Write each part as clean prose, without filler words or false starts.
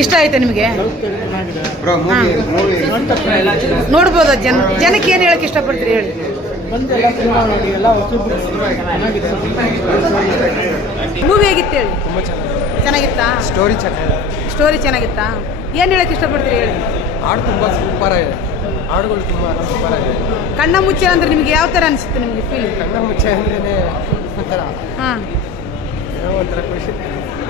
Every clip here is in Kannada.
ಇಷ್ಟ ಆಯ್ತಾ ನಿಮಗೆ? ನೋಡ್ಬೋದ ಜನಕ್ಕೆ ಏನು ಹೇಳಕ್ಕೆ ಇಷ್ಟಪಡ್ತೀರಿ ಹೇಳಿ? ಮೂವಿ ಹೇಗಿತ್ತು ಹೇಳಿ? ಚೆನ್ನಾಗಿತ್ತಾ? ಸ್ಟೋರಿ ಚೆನ್ನಾಗಿತ್ತಾ? ಏನು ಹೇಳಕ್ಕೆ ಇಷ್ಟಪಡ್ತೀರಿ ಹೇಳಿ? ಹಾಡು ತುಂಬ ಸೂಪರ್ ಆಗಿದೆ, ಹಾಡುಗಳು ತುಂಬ ಸೂಪರ್ ಆಗಿದೆ. ಕಣ್ಣ ಮುಚ್ಚೆ ಅಂದ್ರೆ ನಿಮ್ಗೆ ಯಾವ ಥರ ಅನಿಸುತ್ತೆ ನಿಮಗೆ ಫೀಲಿಂಗ್? ಕಣ್ಣ ಮುಚ್ಚೆ ಅಂದ್ರೇ ಒಂಥರ ಒಂಥರ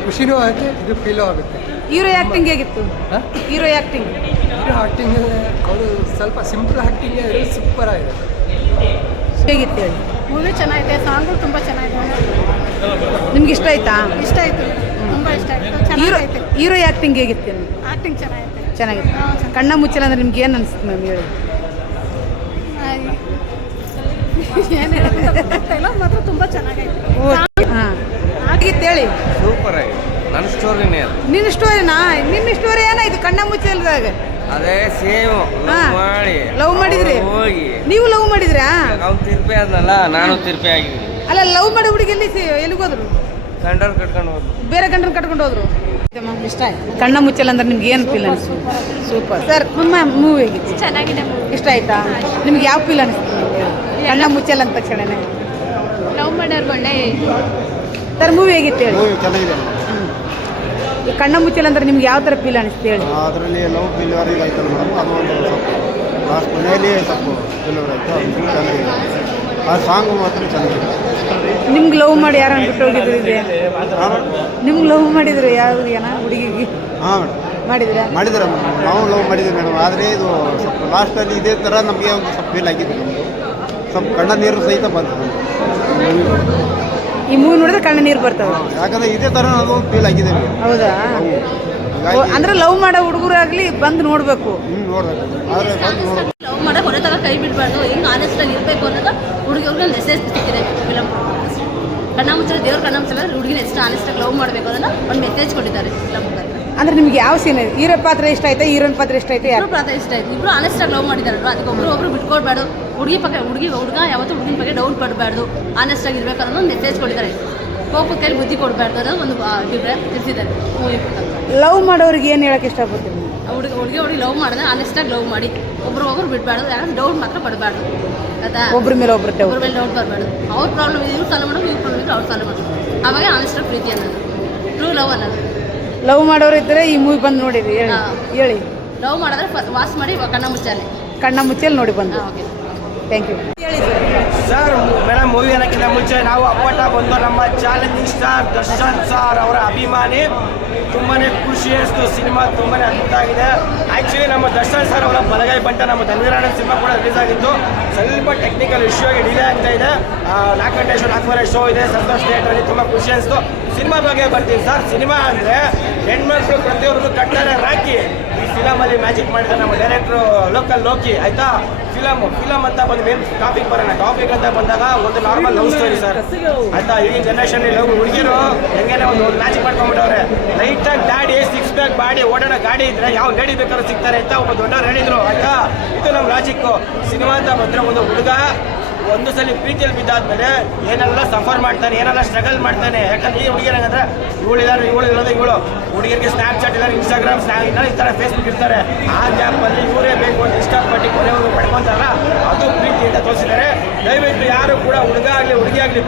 ಖುಷಿನೂ ಆಗುತ್ತೆ, ಇದು ಫೀಲೂ ಆಗುತ್ತೆ. ಹೀರೋ ಆ್ಯಕ್ಟಿಂಗ್ ಹೇಗಿತ್ತು? ಹೀರೋ ಆ್ಯಕ್ಟಿಂಗ್ ಅವರು ಸ್ವಲ್ಪ ಸಿಂಪಲ್ ಆ್ಯಕ್ಟಿಂಗ್ ಸೂಪರ್ ಆಗಿದೆ. ಹೇಗಿತ್ತು ಹೇಳಿ? ಮೂವಿ ಚೆನ್ನಾಗಿದೆ, ಸಾಂಗ್ಗಳು ತುಂಬ ಚೆನ್ನಾಗಿದೆ. ನಿಮ್ಗೆ ಇಷ್ಟ ಆಯ್ತಾ? ಇಷ್ಟ ಆಯಿತು, ತುಂಬ ಇಷ್ಟ ಆಯಿತು. ಹೀರೋ ಆ್ಯಕ್ಟಿಂಗ್ ಹೇಗಿತ್ತು? ಆ್ಯಕ್ಟಿಂಗ್ ಚೆನ್ನಾಗಿದೆ. ಚೆನ್ನಾಗಿತ್ತು. ಕಣ್ಣ ಮುಚ್ಚಲ ಅಂದ್ರೆ ನಿಮ್ಗೆ ಏನು ಅನಿಸುತ್ತೆ ಮ್ಯಾಮ್ ಹೇಳಿ? ಏನು ಮಾತ್ರ ತುಂಬ ಚೆನ್ನಾಗೈತೆ. ಆಗಿತ್ತು ಹೇಳಿ? ಸೂಪರ್ ಆಗಿದೆ. ನನ್ನ ಸ್ಟೋರಿನೇ ಅದು. ನಿನ್ನ ಸ್ಟೋರಿನಾ? ನಿನ್ನ ಸ್ಟೋರಿ ಏನಾಯ್ತು ಕಣ್ಣ ಮುಚ್ಚಲ್ದಾಗ? ಅದೇ ಸೇಮ್ ಮಾಡಿ ಲವ್ ಮಾಡಿದ್ರಿ? ಹೋಗಿ ನೀವು ಲವ್ ಮಾಡಿದ್ರಾ? ನಾವು ತಿರ್ಪೆ ಆದ್ನಲ್ಲ, ನಾನು ತಿರ್ಪೆ ಆಗಿದ್ದೀನಿ. ಅಲ್ಲ ಲವ್ ಮಾಡಿ ಹುಡುಗಿ ಎಲ್ಲಿಗೆ ಹೋದ್ರು? ಗಂಡರ್ ಕಟ್ಕೊಂಡು ಹೋದ್ರು, ಬೇರೆ ಗಂಡನ ಕಟ್ಕೊಂಡು ಹೋದ್ರು. ಇಷ್ಟ ಆಯ್ತು. ಕಣ್ಣ ಮುಚ್ಚಲ್ಲ ಅಂದ್ರೆ ನಿಮ್ಗೆ ಏನು ಫೀಲ್ ಅನಿಸ್ತು? Super sir. ಮೂವಿ ಹೇಗಿತ್ತು? ಚೆನ್ನಾಗಿದೆ. ಇಷ್ಟ ಆಯ್ತಾ? ನಿಮ್ಗೆ ಯಾವ ಫೀಲ್ ಅನಿಸ್ತು? ಕಣ್ಣ ಮುಚ್ಚಲ್ಲ ಅಂತ ತಕ್ಷಣನೇ ಲವ್ ಮಾಡೋರು ಒಳ್ಳೆ. ಸರ್ ಮೂವಿ ಹೇಗಿತ್ತು ಹೇಳಿ? ಚೆನ್ನಾಗಿದೆ. ಕಣ್ಣ ಮುಚ್ಚಲ್ಲ ಅಂದ್ರೆ ನಿಮ್ಗೆ ಯಾವ ಥರ ಫೀಲ್ ಅನಿಸ್ತು ಹೇಳಿ? ಅದರಲ್ಲಿ ಲವ್ ಫೇಲ್ಯೂರ್ ಆಯ್ತಲ್ಲ ಮೇಡಮ್, ಅದು ಒಂದು ಸ್ವಲ್ಪ ಲಾಸ್ಟ್ ಮನೆಯಲ್ಲಿ ಸ್ವಲ್ಪ ಫೇಲ್ಯೂರ್ ಆಯಿತು, ಅದು ಚೆನ್ನಾಗಿದೆ. ಆ ಸಾಂಗು ಮಾತ್ರ ಚೆನ್ನಾಗಿದೆ. ನಿಮ್ಗೆ ಲವ್ ಮಾಡಿ ಯಾರನ್ನ ಬಿಟ್ಟು ಹೋಗಿದ್ರು ಇದೆ? ನಿಮ್ಗೆ ಲವ್ ಮಾಡಿದ್ರು ಯಾರು ಹುಡುಗಿಗೆ? ಹಾಂ ಮೇಡಮ್ ಮಾಡಿದ್ರೆ ಮೇಡಮ್, ನಾವು ಲವ್ ಮಾಡಿದ್ದೀವಿ ಮೇಡಮ್. ಆದರೆ ಇದು ಸ್ವಲ್ಪ ಲಾಸ್ಟಲ್ಲಿ ಇದೇ ಥರ ನಮಗೆ ಒಂದು ಸ್ವಲ್ಪ ಫೀಲ್ ಆಗಿದೆ ನಮ್ಮದು, ಸ್ವಲ್ಪ ಕಣ್ಣ ನೀರು ಸಹಿತ ಬಂತು. ಈ ಮೂವಿ ನೋಡಿದ್ರೆ ಕಣ್ಣ ನೀರು ಬರ್ತಾವೆ, ಯಾಕಂದರೆ ಇದೇ ಥರ ಅದೊಂದು ಫೀಲ್ ಆಗಿದೆ. ಹೌದಾ? ಅಂದ್ರೆ ಲವ್ ಮಾಡೋ ಹುಡುಗರಾಗಲಿ ಬಂದು ನೋಡಬೇಕು. ನೋಡಬೇಕು, ಆದರೆ ಬಂದು ನೋಡಬೇಕು. ಲವ್ ಮಾಡೋಕೆ ಹೊರ ತಗ ಕೈ ಬಿಡಬಾರ್ದು, ಹೆಂಗೆ ಆನೆಸ್ಟಾಗಿ ಇರಬೇಕು ಅನ್ನೋದು ಹುಡುಗಿಯವ್ರಿಗೆ ಮೆಸೇಜ್ ಸಿಕ್ಕಿದೆ ಫಿಲಮ್. ಕಣ್ಣ ಮುಚ್ಚಲ ದೇವ್ರ ಕಣ್ಣ ಮುಚ್ಚಲ ಹುಡುಗಿನ ಎಷ್ಟು ಆನೆಸ್ಟಾಗಿ ಲವ್ ಮಾಡಬೇಕು ಅದನ್ನು ಒಂದು ಮೆಸೇಜ್ ಕೊಟ್ಟಿದ್ದಾರೆ ಫಿಲಮ್. ಅಂದ್ರೆ ನಿಮ್ಗೆ ಯಾವ ಸೀನ್? ಹೀರೋ ಪಾತ್ರ ಇಷ್ಟ ಆಯ್ತಾ, ಹೀರೋನ್ ಪಾತ್ರ ಇಷ್ಟ ಆಯ್ತಾ? ಇಬ್ಬರು ಪಾತ್ರ ಇಷ್ಟ ಆಯ್ತು. ಇಬ್ಬರು ಆನೆಸ್ಟಾಗಿ ಲವ್ ಮಾಡಿದಾರಲ್ವ, ಅದಕ್ಕೆ ಒಬ್ರು ಬಿಟ್ಕೊಡ್ಬಾರ್ದು. ಹುಡುಗ ಯಾವತ್ತೂ ಹುಡುಗಿನ ಬಗ್ಗೆ ಡೌಟ್ ಪಡಬಾರ್ದು, ಆನೆಸ್ಟಾಗಿ ಇರಬೇಕು ಅನ್ನೋದು ಒಂದು ಮೆಸೇಜ್ ಕೊಟ್ಟಿದ್ದಾರೆ. ಕೋಪದ ಕೈಲಿ ಬುದ್ಧಿ ಕೊಡಬಾರ್ದು ಅನ್ನೋದು ಒಂದು ತಿಳಿಸಿದ್ದಾರೆ ಮೂವಿ. ಲವ್ ಮಾಡೋರಿಗೆ ಏನು ಹೇಳಕ್ಕೆ ಇಷ್ಟಪಡ್ತೀನಿ? ಹುಡುಗಿ ಲವ್ ಮಾಡಿದ್ರೆ ಆನೆಸ್ಟಾಗಿ ಲವ್ ಮಾಡಿ, ಒಬ್ರು ಬಿಡಬಾರ್ದು. ಯಾಕಂದ್ರೆ ಡೌಟ್ ಮಾತ್ರ ಪಡಬಾರ್ದು, ಆಯ್ತಾ? ಒಬ್ರ ಮೇಲೆ ಒಬ್ಬರ ಮೇಲೆ ಡೌಟ್ ಬರಬಾರ್ದು. ಅವ್ರ ಪ್ರಾಬ್ಲಮ್ ಇದೆ ಇವ್ರು ಸಾಲ್ವ್ ಮಾಡೋದು, ಇವ್ರ ಪ್ರಾಬ್ಲಮ್ ಇದ್ರೆ ಅವ್ರು ಸಾಲ್ವ್ ಮಾಡೋದು. ಆವಾಗ ಆನೆಸ್ಟಾಗಿ ಪ್ರೀತಿ ಅನ್ನೋದು, ಟ್ರೂ ಲವ್ ಅನ್ನೋದು. ಲವ್ ಮಾಡೋರು ಇದ್ದರೆ ಈ ಮೂವಿ ಬಂದು ನೋಡಿರಿ ಹೇಳಿ. ಲವ್ ಮಾಡಿದ್ರೆ ವಾಸ್ ಮಾಡಿ ಕಣ್ಣ ಮುಚ್ಚಲ್ಲಿ ನೋಡಿ ಬಂದು. Thank you. ಹೇಳಿ ಸರ್. ಮೇಡಮ್ ಮೂವಿ ಅನ್ನೋಕ್ಕಿಂತ ಮುಂಚೆ ನಾವು ಅಪ್ಪಟ ಬಂದು ನಮ್ಮ ಚಾಲೆಂಜಿಂಗ್ ಸ್ಟಾರ್ ದರ್ಶನ್ ಸರ್ ಅವರ ಅಭಿಮಾನಿ. ತುಂಬಾ ಖುಷಿ ಅನಿಸ್ತು, ಸಿನಿಮಾ ತುಂಬಾ ಅದ್ಭುತ ಆಗಿದೆ. ಆ್ಯಕ್ಚುಲಿ ನಮ್ಮ ದರ್ಶನ್ ಸರ್ ಅವರ ಬಲಗೈ ಬಂಟ ನಮ್ಮ ಧನ್ವೀರಾಯಣ ಸಿನಿಮಾ ಕೂಡ ರಿಲೀಸ್ ಆಗಿತ್ತು. ಸ್ವಲ್ಪ ಟೆಕ್ನಿಕಲ್ ಇಶ್ಯೂ ಆಗಿ ಡಿಲೇ ಆಗ್ತಾ ಇದೆ. 4 ಗಂಟೆ ಶೋ 4 ಶೋ ಇದೆ ಸಂತೋಷ್ ಥಿಯೇಟ್ರಲ್ಲಿ. ತುಂಬ ಖುಷಿ ಅನಿಸ್ತು. ಸಿನಿಮಾ ಬಗ್ಗೆ ಬರ್ತೀವಿ ಸರ್. ಸಿನಿಮಾ ಅಂದರೆ ಹೆಣ್ಮಕ್ಳು ಪ್ರತಿಯೊಬ್ಬರು ಕಟ್ಟಾರೆ ರಾಕಿ. ಈ ಫಿಲಮಲ್ಲಿ ಮ್ಯಾಜಿಕ್ ಮಾಡಿದ್ದಾರೆ ನಮ್ಮ ಡೈರೆಕ್ಟ್ರು ಲೋಕಲ್ ಲೋಕಿ, ಆಯಿತಾ? ಫಿಲಮ್ ಅಂತ ಬಂದ ಮೇನ್ ಟಾಪಿಕ್ ಬರೋಣ. ಟಾಪಿಕ್ ಅಂತ ಬಂದಾಗ ಒಂದು ನಾರ್ಮಲ್ ಲವ್ ಸ್ಟೋರಿ ಸರ್, ಆಯಿತಾ? ಈಗಿನ ಜನರೇಷನ್ ಲವ್ ಹುಡುಗಿರು ಹೆಂಗೇನೆ ಒಂದು ಮ್ಯಾಜಿಕ್ ಮಾಡ್ಕೊಂಡ್ಬಿಟ್ಟವ್ರೆ. ಲೈಟಾಗಿ ಡ್ಯಾಡಿ 6 ಪ್ಯಾಕ್ ಬಾಡಿ ಓಡಾಡೋ ಗಾಡಿ ಇದ್ರೆ ಯಾವ ಲೇಡಿ ಬೇಕಾದ್ರೂ ಸಿಗ್ತಾರೆ ಅಂತ ಒಬ್ಬ ದೊಡ್ಡವ್ರು ಹೇಳಿದ್ರು, ಆಯಿತಾ? ಇದು ನಮ್ಮ ಲಾಜಿಕ್ಕು. ಸಿನಿಮಾ ಅಂತ ಬಂದರೆ ಒಂದು ಹುಡುಗ ಒಂದು ಸಲ ಪ್ರೀತಿಯಲ್ಲಿ ಬಿದ್ದಾದ್ಮೇಲೆ ಏನೆಲ್ಲ ಸಫರ್ ಮಾಡ್ತಾನೆ, ಏನೆಲ್ಲ ಸ್ಟ್ರಗಲ್ ಮಾಡ್ತಾನೆ. ಯಾಕಂದ್ರೆ ಈ ಹುಡುಗಿಯರು ಹೆಂಗಂದ್ರೆ ಇವಳು ಇರೋದು ಇವಳು ಹುಡುಗಿಯರಿಗೆ ಸ್ನ್ಯಾಪ್ಚಾಟ್ ಇಲ್ಲ, ಇನ್ಸ್ಟಾಗ್ರಾಮ್ ಇಲ್ಲ, ಈ ಥರ ಫೇಸ್ಬುಕ್ ಇರ್ತಾರೆ. ಆ ಗ್ಯಾಪಲ್ಲಿ ಇವರೇ ಬೇಕು ಅಂತ ಇಷ್ಟಪಟ್ಟು ಕೊನೆಯವರು ಪಡ್ಕೊತಾರಲ್ಲ, ಅದು ಪ್ರೀತಿ ಅಂತ ತೋರಿಸಿದ್ದಾರೆ. ದಯವಿಟ್ಟು ಯಾರು ಕೂಡ ಹುಡುಗ ಆಗಲಿ ಹುಡುಗಿ ಆಗಲಿ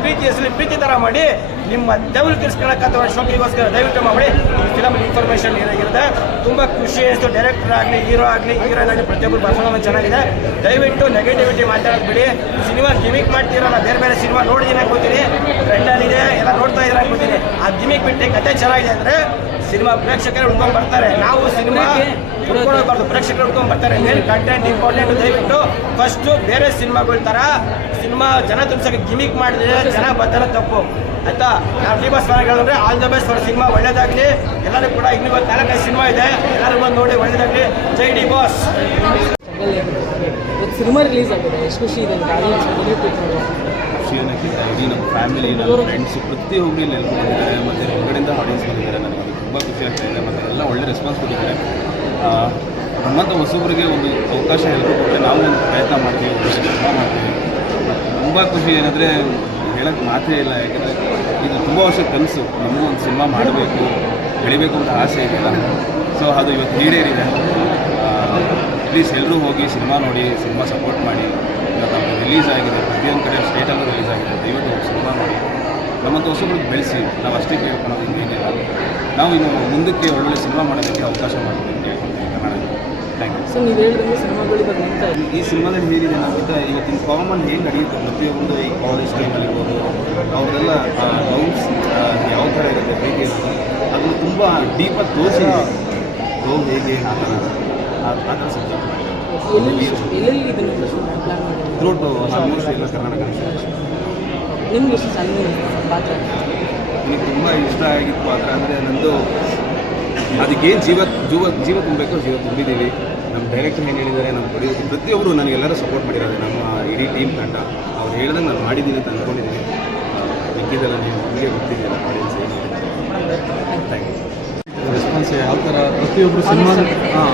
ಪ್ರೀತಿ ಥರ ಮಾಡಿ ನಿಮ್ಮ ದೇವ್ರು ತಿರ್ಸ್ಕೊಳ್ಳೋಕ್ಕಂತ ಶೋಕಿಗೋಸ್ಕರ ದಯವಿಟ್ಟು ಮಾಡಿ. ಈ ಫಿಲಮ್ ಇನ್ಫಾರ್ಮೇಷನ್ ಏನಾಗಿರುತ್ತೆ. ತುಂಬ ಖುಷಿ ಆಯಿತು. ಡೈರೆಕ್ಟರ್ ಆಗಲಿ ಹೀರೋಯಿನ್ ಆಗಲಿ ಪ್ರತಿಯೊಬ್ಬರು ಪರ್ಫಾರ್ಮೆನ್ಸ್ ಚೆನ್ನಾಗಿದೆ. ದಯವಿಟ್ಟು ನೆಗೆಟಿವಿಟಿ ಮಾತಾಡೋದು ಬಿಡಿ. ಸಿನಿಮಾ ಗಿಮಿಕ್ ಮಾಡ್ತಿರೋಲ್ಲ, ಬೇರೆ ಸಿನಿಮಾ ನೋಡಿದ್ದೀನಿ ಅನ್ಕೋತೀನಿ, ಟ್ರೆಂಡಲ್ಲಿದೆ, ಎಲ್ಲ ನೋಡ್ತಾ ಇದ್ರೆ ಅನ್ಕೋತೀನಿ. ಆ ಗಿಮಿಕ್ ಬಿಟ್ಟು ಕತೆ ಚೆನ್ನಾಗಿದೆ ಅಂದರೆ ಸಿನಿಮಾ ಪ್ರೇಕ್ಷಕರು ಹುಡ್ಕೊಂಡು ಬರ್ತಾರೆ. ನಾವು ಸಿನಿಮಾ ಹುಡ್ಕೊಂಡೋಗ್ಬಾರ್ದು, ಪ್ರೇಕ್ಷಕರು ಹುಡ್ಕೊಂಡು ಬರ್ತಾರೆ. Main content important. ದಯವಿಟ್ಟು ಫಸ್ಟು ಬೇರೆ ಸಿನಿಮಾಗಳ ಥರ ಸಿನಿಮಾ ಜನ ತುಂಬಿಸೋಕೆ ಗಿಮಿಕ್ ಮಾಡಿದ್ರೆ ಜನ ಬರ್ತಾರೆ, ತಪ್ಪು, ಆಯಿತಾ? ನಾವು ಡಿ ಬಾಸ್ ಹೇಳಿದ್ರೆ all the best for cinema. ಒಳ್ಳೇದಾಗಲಿ ಎಲ್ಲರೂ ಕೂಡ. ಇನ್ನೂ 4-5 ಸಿನಿಮಾ ಇದೆ, ಎಲ್ಲರೂ ಬಂದು ನೋಡಿ ಒಳ್ಳೇದಾಗಲಿ. ಜೈ ಡಿ ಬಾಸ್. ಸಿನಿಮಾ ರಿಲೀಸ್ ಆಗಿದೆ, ಎಷ್ಟು ಖುಷಿ ಇದೆ? ಖುಷಿ ಅನ್ನೋಕ್ಕಿಂತ ಇಡೀ ನಮ್ಮ ಫ್ಯಾಮಿಲಿ, ನನ್ನ ಫ್ರೆಂಡ್ಸು ಪ್ರತಿಯೊಬ್ಬರು ಇಲ್ಲಿ ಬಂದಿದ್ದಾರೆ, ಮತ್ತು ಹೊರಗಡೆಯಿಂದ ಆಡಿಯನ್ಸ್ ಬಂದಿದ್ದಾರೆ. ನನಗೆ ತುಂಬ ಖುಷಿ ಆಗ್ತಾಯಿದೆ, ಮತ್ತು ಎಲ್ಲ ಒಳ್ಳೆ ರೆಸ್ಪಾನ್ಸ್ ಕೊಟ್ಟಿದ್ದಾರೆ. ನಮ್ಮಂಥ ಹೊಸಬರಿಗೆ ಒಂದು ಅವಕಾಶ ಎಲ್ಲರೂ ಕೊಟ್ಟರೆ ನಾವು ಒಂದು ಪ್ರಯತ್ನ ಮಾಡ್ತೀವಿ, ಒಂದು ಸಿನಿಮಾ ಮಾಡ್ತೀವಿ. ತುಂಬ ಖುಷಿ ಏನಂದರೆ ಹೇಳೋಕ್ಕೆ ಮಾತೇ ಇಲ್ಲ. ಯಾಕಂದರೆ ಇದು ತುಂಬ ವರ್ಷ ಕನಸು, ನಮಗೂ ಒಂದು ಸಿನಿಮಾ ಮಾಡಬೇಕು, ಬೆಳಿಬೇಕು ಅಂತ ಆಸೆ ಇದೆಯಲ್ಲ, ಸೊ ಅದು ಇವತ್ತು ಈಡೇರಿದೆ. ಪ್ಲೀಸ್ ಎಲ್ಲರೂ ಹೋಗಿ ಸಿನಿಮಾ ನೋಡಿ, ಸಿನಿಮಾ ಸಪೋರ್ಟ್ ಮಾಡಿ. ಇವತ್ತು ರಿಲೀಸ್ ಆಗಿದೆ, ಪ್ರತಿಯೊಂದು ಕಡೆ ಸ್ಟೇಟಲ್ಲೂ ರಿಲೀಸ್ ಆಗಿದೆ. ದಯವಿಟ್ಟು ಸಿನಿಮಾ ನೋಡಿ, ನಮ್ಮಂಥ ಹೊಸಬ್ರಿಗೆ ಬೆಳೆಸಿ. ನಾವು ಅಷ್ಟೇ ಕೇಳ್ಕೊಳೋದು ಇನ್ನೇನಿಲ್ಲ. ನಾವು ಇನ್ನು ಮುಂದಕ್ಕೆ ಒಳ್ಳೊಳ್ಳೆ ಸಿನಿಮಾ ಮಾಡೋದಕ್ಕೆ ಅವಕಾಶ ಮಾಡ್ತೀವಿ ಕೇಳ್ಕೊಳ್ತೀವಿ ಕನ್ನಡ. Thank you. ಸೊ ನೀವು ಹೇಳಿದ್ರೆ ಸಿನಿಮಾಗಳು ಇವಾಗ ನಡೀತಾ ಇದೆ. ಈ ಸಿನಿಮಾದಲ್ಲಿ ಹೇಗಿದೆ ನಾವಿಂದ ಇವತ್ತಿನ ಕಾಮನ್ ಹೇಗೆ ನಡೆಯುತ್ತೆ ಪ್ರತಿಯೊಂದು ಈ ಕಾಲೇಜ್ ಟೈಮಲ್ಲಿ ಇರ್ಬೋದು, ಅವ್ರದ್ದೆಲ್ಲ ಲವ್ಸ್ ಯಾವ ಥರ ಇರುತ್ತೆ, ಹೇಗೆ ಇರುತ್ತೆ, ಅದನ್ನು ತುಂಬ ಡೀಪಾಗಿ ತೋರಿಸಿದೆ. ಲವ್ ಹೇಗೆ ಆ ಥರ ಸಬ್ಜೆಕ್ಟ್ ಎಲ್ಲೆಲ್ಲಿ ಇದನ್ನು ಪ್ಲಾನ್ ಮಾಡಿ ಥ್ರೋಟ್ ಆಲ್ಮೋಸ್ಟ್ ಎಲ್ಲ ಕರ್ನಾಟಕ. ನಿಮ್ಗೆ ಎಷ್ಟು ಸಣ್ಣ ಪಾತ್ರ ನನಗೆ ತುಂಬ ಇಷ್ಟ ಆಗಿತ್ತು ಪಾತ್ರ ಅಂದರೆ ನಂದು ಅದಕ್ಕೇನು ಜೀವ ತುಂಬಬೇಕೋ ಜೀವ ತುಂಬಿದ್ದೀವಿ. ನಮ್ಮ ಡೈರೆಕ್ಟರ್ ಏನು ಹೇಳಿದ್ದಾರೆ, ನಮ್ಮ ಪ್ರೊಡ್ಯೂಸರ್ ಪ್ರತಿಯೊಬ್ಬರು ನನಗೆಲ್ಲರೂ ಸಪೋರ್ಟ್ ಮಾಡಿದ್ದಾರೆ. ನಮ್ಮ ಇಡೀ ಟೀಮ್ ತಂಡ ಅವ್ರು ಹೇಳಿದಂಗೆ ನಾನು ಮಾಡಿದ್ದೀನಿ ಅಂತ ಅಂದ್ಕೊಂಡಿದ್ದೀನಿ. ಮಿಕ್ಕಿದೆಲ್ಲ ನಿಮಗೆ ಗೊತ್ತಿದೆಯಲ್ಲ ಆಡಿಯನ್ಸ್ ಏನು. Thank you. ರೆಸ್ಪಾನ್ಸ್ ಯಾವ ಥರ ಪ್ರತಿಯೊಬ್ಬರು ಸಿನಿಮಾ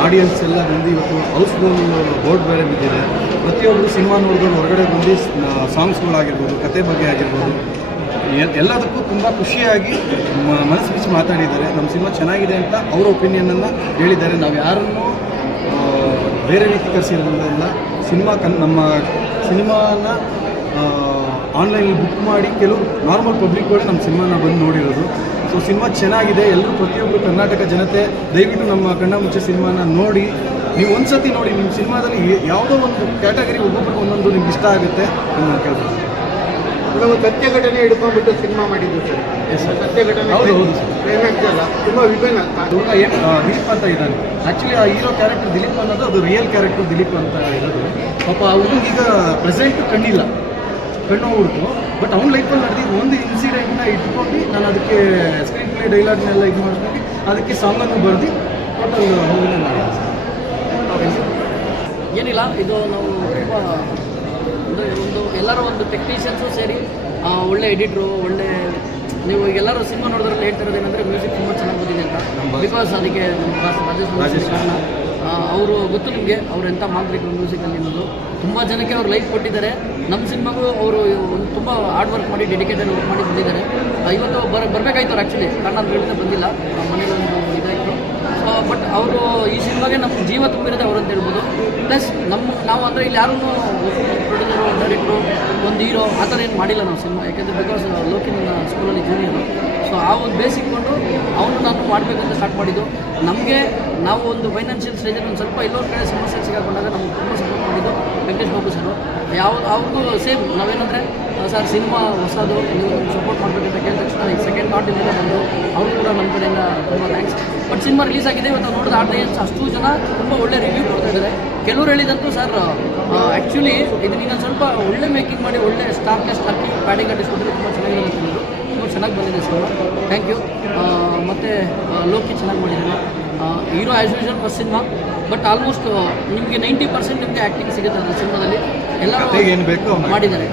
ಆಡಿಯನ್ಸ್ ಎಲ್ಲ ಬಂದು ಇವತ್ತು ಹೌಸ್ಫುಲ್ ಬೋರ್ಡ್ ಬೇರೆ ಬಿದ್ದಿದೆ. ಪ್ರತಿಯೊಬ್ಬರು ಸಿನಿಮಾ ನೋಡಿದ್ರು ಹೊರಗಡೆ ಬಂದು ಸಾಂಗ್ಸ್ಗಳಾಗಿರ್ಬೋದು, ಕತೆ ಬಗ್ಗೆ ಆಗಿರ್ಬೋದು, ಎಲ್ಲದಕ್ಕೂ ತುಂಬ ಖುಷಿಯಾಗಿ ಮನಸ್ಸು ಬಿಚ್ಚಿ ಮಾತಾಡಿದ್ದಾರೆ. ನಮ್ಮ ಸಿನಿಮಾ ಚೆನ್ನಾಗಿದೆ ಅಂತ ಅವರ ಒಪಿನಿಯನನ್ನು ಹೇಳಿದ್ದಾರೆ. ನಾವು ಯಾರನ್ನೂ ಬೇರೆ ರೀತಿ ಕರೆಸಿರೋದ್ರಿಂದ ನಮ್ಮ ಸಿನಿಮಾನ ಆನ್ಲೈನಲ್ಲಿ ಬುಕ್ ಮಾಡಿ ಕೆಲವು ನಾರ್ಮಲ್ ಪಬ್ಲಿಕ್ಗಳು ನಮ್ಮ ಸಿನಿಮಾನ ಬಂದು ನೋಡಿರೋದು. ಸೊ ಸಿನಿಮಾ ಚೆನ್ನಾಗಿದೆ. ಎಲ್ಲರೂ ಪ್ರತಿಯೊಬ್ಬರು ಕರ್ನಾಟಕ ಜನತೆ ದಯವಿಟ್ಟು ನಮ್ಮ ಕಣ್ಣ ಮುಚ್ಚೆ ಸಿನಿಮಾನ ನೋಡಿ. ನೀವು ಒಂದು ಸತಿ ನೋಡಿ, ನಿಮ್ಮ ಸಿನಿಮಾದಲ್ಲಿ ಯಾವುದೋ ಒಂದು ಕ್ಯಾಟಗರಿ ಒಬ್ಬೊಬ್ಬರಿಗೆ ಒಂದೊಂದು ನಿಮ್ಗೆ ಇಷ್ಟ ಆಗುತ್ತೆ ಅಂತ ನಾನು ಕೇಳ್ಬೋದು. ನಾವು ಸತ್ಯ ಘಟನೆ ಹಿಡ್ಕೊಂಡ್ಬಿಟ್ಟು ಸಿನಿಮಾ ಮಾಡಿದ್ದು ಸರ್. ಸತ್ಯ ಘಟನೆ ಹೌದು ಸರ್. ಕ್ಲೈಮ್ಯಾಕ್ಸ್ ಎಲ್ಲ ತುಂಬ ವಿಭಿನ್ನ. ಹುಡುಗ ಏನು ದಿಲೀಪ್ ಅಂತ ಇದ್ದಾನೆ. ಆ್ಯಕ್ಚುಲಿ ಆ ಹೀರೋ ಕ್ಯಾರೆಕ್ಟರ್ ದಿಲೀಪ್ ಅನ್ನೋದು ಅದು ರಿಯಲ್ ಕ್ಯಾರೆಕ್ಟರ್ ದಿಲೀಪ್ ಅಂತ ಇರೋದು. ಪಾಪ ಅವ್ನಿಗೆ ಈಗ ಪ್ರೆಸೆಂಟ್ ಕಣ್ಣಿಲ್ಲ, ಕಣ್ಣು ಹೋಗ್ಬಿಡ್ತು. ಬಟ್ ಅವ್ನ ಲೈಫಲ್ಲಿ ನಡೆದಿದ್ದು ಒಂದು ಇನ್ಸಿಡೆಂಟ್ನ ಇಟ್ಕೊಂಡು ನಾನು ಅದಕ್ಕೆ ಸ್ಕ್ರೀನ್ ಪ್ಲೇ ಡೈಲಾಗ್ನೆಲ್ಲ ಇದು ಮಾಡ್ಕೊಂಡು ಅದಕ್ಕೆ ಸಾಂಗನ್ನು ಬರೆದು ಟೋಟಲ್ ಮೂವಿನ ಮಾಡಿದ್ದೆ ಸರ್. ಏನಿಲ್ಲ, ಇದು ನಾವು ತುಂಬ ಅಂದರೆ ಎಲ್ಲರೂ ಒಂದು ಟೆಕ್ನಿಷಿಯನ್ಸು ಸೇರಿ ಒಳ್ಳೆ ಎಡಿಟ್ರು, ಒಳ್ಳೆ ನೀವು ಎಲ್ಲರೂ ಸಿನಿಮಾ ನೋಡಿದ್ರಲ್ಲಿ ಹೇಳ್ತಾ ಇರೋದು ಏನಂದರೆ ಮ್ಯೂಸಿಕ್ ತುಂಬ ಚೆನ್ನಾಗಿ ಬಂದಿದೆ ಅಂತ. ಬಿಕಾಸ್ ಅದಕ್ಕೆ ನಮ್ಮ ರಾಜೇಶ್ ಕಾರಣ. ಅವರು ಗೊತ್ತು ನಿಮಗೆ, ಅವ್ರು ಎಂಥ ಮಾಂತ್ರಿಕರು ಮ್ಯೂಸಿಕಲ್ಲಿ ಅನ್ನೋದು. ತುಂಬ ಜನಕ್ಕೆ ಅವ್ರು ಲೈಫ್ ಕೊಟ್ಟಿದ್ದಾರೆ. ನಮ್ಮ ಸಿನಿಮಾಗೂ ಅವರು ಒಂದು ತುಂಬ ಹಾರ್ಡ್ ವರ್ಕ್ ಮಾಡಿ ಡೆಡಿಕೇಟೆಡ್ ವರ್ಕ್ ಮಾಡಿ ಬಂದಿದ್ದಾರೆ. ಇವತ್ತು ಬರಬೇಕಾಯ್ತು ಅವ್ರು ಆ್ಯಕ್ಚುಲಿ, ಕಾರಣ ಅಂತ ಹೇಳ್ತಾ ಬಂದಿಲ್ಲ, ಮನೇಲಿ ಒಂದು ಇದಾಯಿತು. ಬಟ್ ಅವರು ಈ ಸಿನಿಮಾಗೆ ನಮ್ಮ ಜೀವ ತುಂಬಿರೋದು ಅವ್ರು ಅಂತ ಹೇಳ್ಬೋದು. ಪ್ಲಸ್ ನಾವು ಅಂದರೆ ಇಲ್ಲಿ ಯಾರೂ ಪ್ರೊಡ್ಯೂಸರು, ಡೈರೆಕ್ಟ್ರು, ಒಂದು ಹೀರೋ ಆ ಥರ ಏನು ಮಾಡಿಲ್ಲ ನಾವು ಸಿನಿಮಾ. ಯಾಕೆಂದರೆ ಬಿಕಾಸ್ ಲೋಕಿ ನನ್ನ ಸ್ಕೂಲಲ್ಲಿ ಜೂನಿಯರು. ಸೊ ಆ ಒಂದು ಬೇಸ್ ಇಟ್ಕೊಂಡು ಅವನು ನಾನು ಮಾಡಬೇಕಂತ ಸ್ಟಾರ್ಟ್ ಮಾಡಿದ್ದು. ನಮಗೆ ನಾವು ಒಂದು ಫೈನಾನ್ಷಿಯಲ್ ಸ್ಟೇಜಲ್ಲಿ ಒಂದು ಸ್ವಲ್ಪ ಎಲ್ಲೋ ಕಡೆ ಸಮಸ್ಯೆ ಸಿಗಾಕೊಂಡಾಗ ನಮ್ಗೆ ತುಂಬ ಸಪೋರ್ಟ್ ಮಾಡಿದ್ದು ವೆಂಕಟೇಶ್ ಬಾಬು ಸರ್. ಅವ್ರಿಗೂ ಸೇಮ್ ನಾವೇನಂದರೆ ಸರ್ ಸಿನಿಮಾ ಹೊಸದು, ನೀವು ಸಪೋರ್ಟ್ ಮಾಡಬೇಕಂತ ಕೇಳಿದ ತಕ್ಷಣ ಈಗ ಸೆಕೆಂಡ್ ಪಾರ್ಟಿಂದ ಬಂದು ಅವರು ಕೂಡ ನಮ್ಮ ಕಡೆಯಿಂದ ತುಂಬ ಥ್ಯಾಂಕ್ಸ್. ಬಟ್ ಸಿನಿಮಾ ರಿಲೀಸ್ ಆಗಿದೆ, ಇವತ್ತು ನೋಡಿದ ಆಡಿಯನ್ಸ್ ಅಷ್ಟು ಜನ ತುಂಬ ಒಳ್ಳೆ ರಿವ್ಯೂ ಕೊಡ್ತಾ ಇದ್ದಾರೆ. ಕೆಲವರು ಹೇಳಿದಂತೂ ಸರ್ ಆ್ಯಕ್ಚುಲಿ ಇದು ನೀನು ಸ್ವಲ್ಪ ಒಳ್ಳೆ ಮೇಕಿಂಗ್ ಮಾಡಿ ಒಳ್ಳೆ ಸ್ಟಾರ್ ಕ್ಯಾಸ್ಟ್ ಹಾಕಿ ಪ್ಯಾಡಿಂಗ್ ಆರ್ಟಿಸ್ಟ್ ಕೊಟ್ಟರೆ ತುಂಬ ಚೆನ್ನಾಗಿರುತ್ತೆ ಅಂದರು. ತುಂಬ ಚೆನ್ನಾಗಿ ಬಂದಿದೆ ಸಿನಿಮಾ, ಥ್ಯಾಂಕ್ ಯು. ಮತ್ತು ಲೋಕಿ ಚೆನ್ನಾಗಿ ಮಾಡಿದ್ದೀನಿ. Hero as usual first cinema, but almost ನಿಮಗೆ 90% ನಿಮಗೆ ಆ್ಯಕ್ಟಿಂಗ್ ಸಿಗುತ್ತೆ ಅದು ಸಿನಿಮಾದಲ್ಲಿ. ಎಲ್ಲರೂ ಏನು ಬೇಕೋ ಮಾಡಿದ್ದಾರೆ.